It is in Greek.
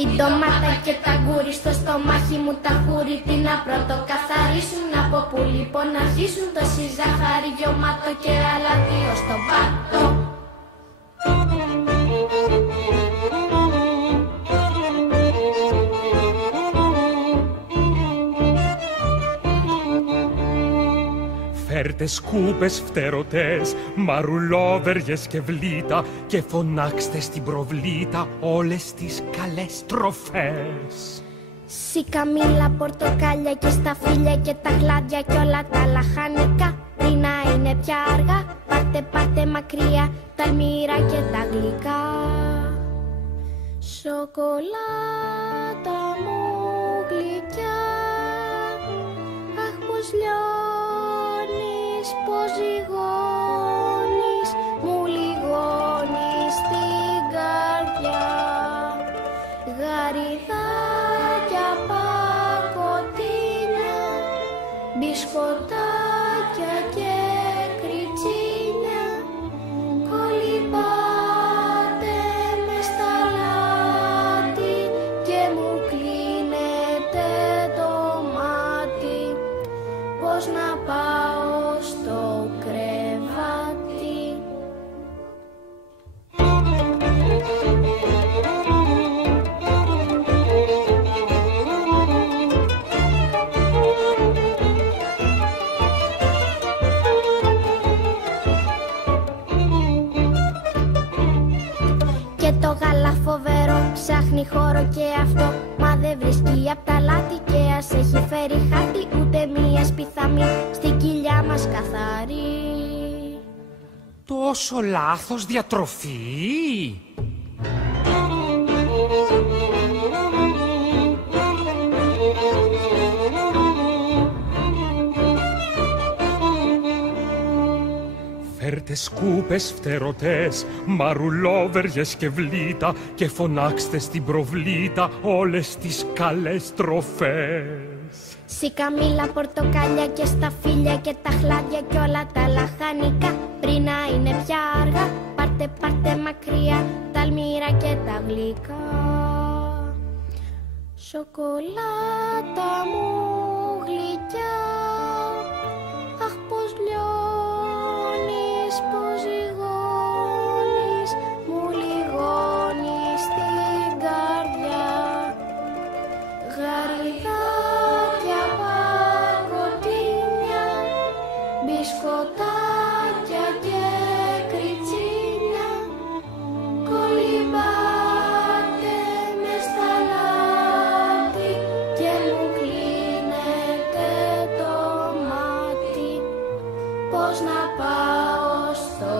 Η ντομάτα και τα γκούρι στο στομάχι μου τα χούρι. Τι να πρωτοκαθαρίσουν, από που λοιπόν να αρχίσουν. Τόση ζάχαρη, γιωμάτο και άλλα δύο στο πάτο. Φέρτε σκούπες φτερωτές, μαρουλόβεργες και βλήτα και φωνάξτε στην προβλήτα όλες τις καλές τροφές. Σικαμήλα, πορτοκάλια και σταφύλια και τα γλάντια και όλα τα λαχανικά. Πριν να είναι πια αργά, πάρτε μακριά τα αλμύρα και τα γλυκά. Σοκολάτα μου γλυκιά, αχ πως λιώνεις, πως ζυγώνεις, μου λιγώνεις την καρδιά. Γαριδάκια, πακοτίνια, μπισκοτάκια και κριτσίνια, κολυμπάτε μες στα λάτι και μου κλείνετε το μάτι. Πώς να πάω στο κρεβάτι. Και το γάλα φοβερό ψάχνει χώρο και αυτό, μα δεν βρίσκει απ' τα λάτι και ας έχει φέρει χάτι ούτε μία σπιθαμή στην κοιλιά μας καθαρή. Τόσο λάθος διατροφή! Φέρτε σκούπες φτερωτές, μαρουλόβεργες και βλήτα και φωνάξτε στην προβλήτα όλες τις καλές τροφές. Σικαμήλα, πορτοκάλια και σταφύλια και τα χλάδια και όλα τα λαχανικά. Πριν να είναι πια αργά, πάρτε μακριά τα αλμύρα και τα γλυκά. Σοκολάτα μου γλυκιά, αχ πως λιώνεις, πως ζυγώνεις, μου λιγώνεις την καρδιά. Γαριδάκια, πακοτίνια, μπισκοτάκια και κριτσίνια, κολυμπάτε μες στα λάτι και μου κλείνετε το μάτι. Πώς να πάω στο